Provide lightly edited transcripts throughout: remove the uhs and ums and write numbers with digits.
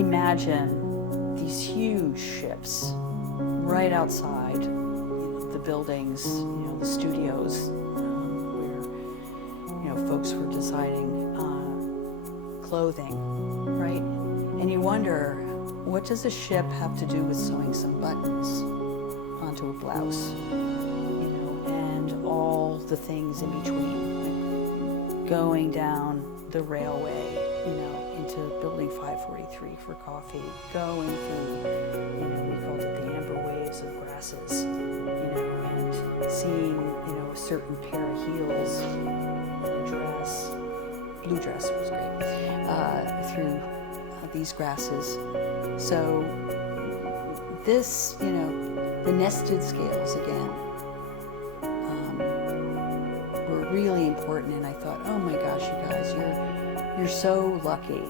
imagine these huge ships right outside the buildings, the studios, where folks were designing clothing, right? And you wonder, what does a ship have to do with sewing some buttons onto a blouse, and all the things in between, like going down the railway, into building 543 for coffee, going through, we called it the amber waves of grasses, and seeing, a certain pair of heels, a dress, blue dress was great, through these grasses. So this, the nested scales again, were really important, and I thought, oh my gosh, you guys, you're so lucky,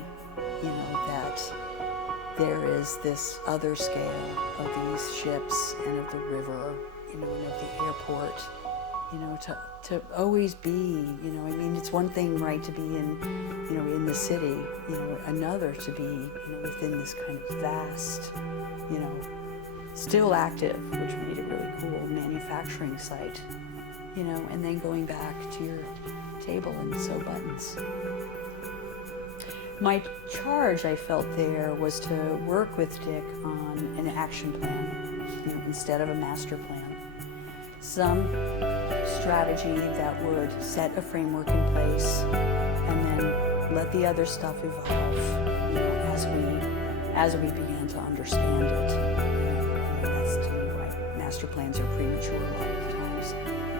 that there is this other scale of these ships and of the river, and of the airport, to always be, it's one thing, right, to be in the city, another to be, within this kind of vast, still active, which made it really cool, manufacturing site, and then going back to your table and sew buttons. My charge, I felt there, was to work with Dick on an action plan, instead of a master plan. Some strategy that would set a framework in place and then let the other stuff evolve, as we began to understand it. That's to me why master plans are premature a lot of times.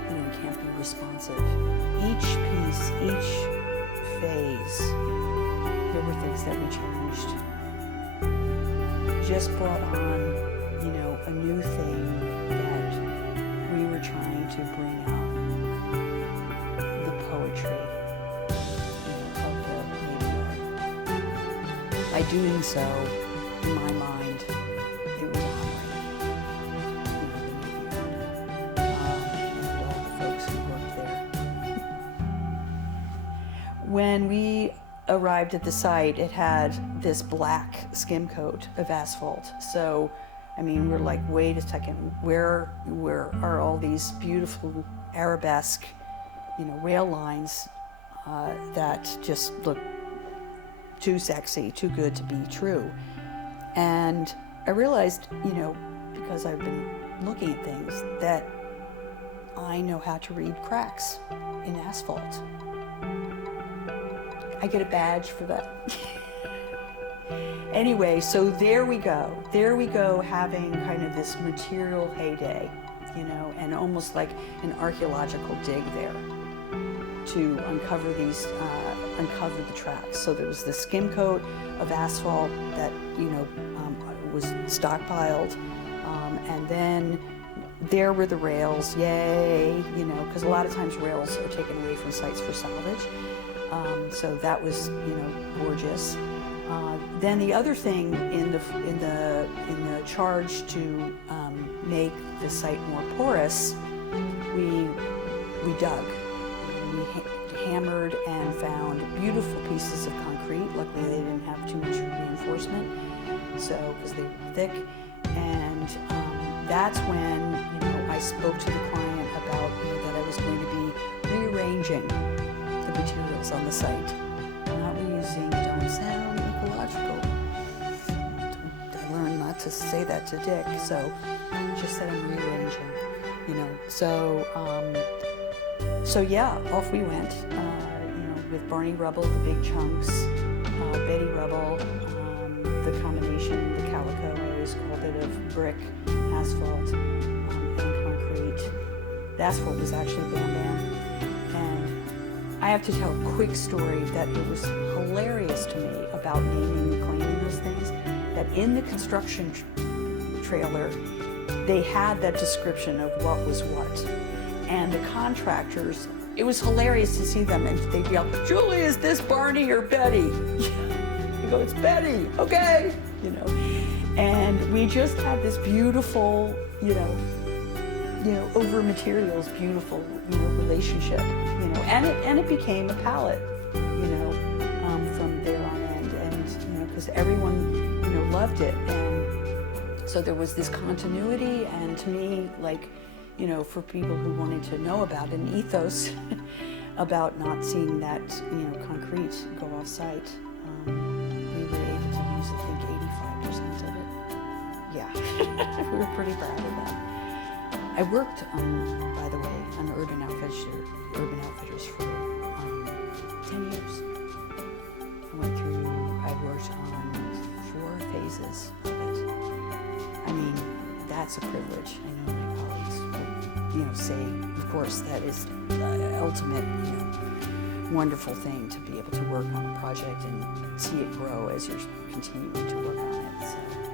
You can't be responsive. Each piece, each phase, there were things that we changed. Just brought on, a new thing that we were trying to bring out, the poetry, of the Navy Yard. By doing so, in my mind, it was honoring, the Navy Yard, and all the folks who worked there. When we arrived at the site, it had this black skim coat of asphalt. So, we're like, wait a second, where are all these beautiful arabesque, rail lines that just look too sexy, too good to be true? And I realized, because I've been looking at things, that I know how to read cracks in asphalt. I get a badge for that. Anyway, so there we go, having kind of this material heyday, and almost like an archaeological dig there to uncover the tracks. So there was the skim coat of asphalt that, was stockpiled, and then there were the rails, yay, because a lot of times rails are taken away from sites for salvage. So that was, gorgeous. Then the other thing in the charge to make the site more porous, we dug. We hammered and found beautiful pieces of concrete. Luckily, they didn't have too much reinforcement, because they were thick. And that's when I spoke to the client about that I was going to be rearranging the materials on the site, not reusing. Don't sound ecological. I learned not to say that to Dick, so just that I'm rearranging. So yeah, off we went. With Barney Rubble, the big chunks, Betty Rubble, the combination, the calico, I always called it, of brick, asphalt, and concrete. The asphalt was actually Bam Bam. And I have to tell a quick story that it was hilarious to me about naming and claiming those things, that in the construction trailer, they had that description of what was what. And the contractors, it was hilarious to see them, and they'd yell, "Julie, is this Barney or Betty?" I go, "It's Betty, okay." And we just had this beautiful, over materials, beautiful, relationship, and it became a palette, from there on end, and because everyone, loved it. And so there was this continuity, and to me, like, for people who wanted to know about an ethos about not seeing that, concrete go off site, we were able to use, I think, 85% of it. Yeah, we were pretty proud of that. I worked, by the way, on Urban Outfitters for 10 years. I worked on 4 phases of it. I mean, that's a privilege. I know my colleagues will, say, of course, that is the ultimate, wonderful thing to be able to work on a project and see it grow as you're continuing to work on it. So.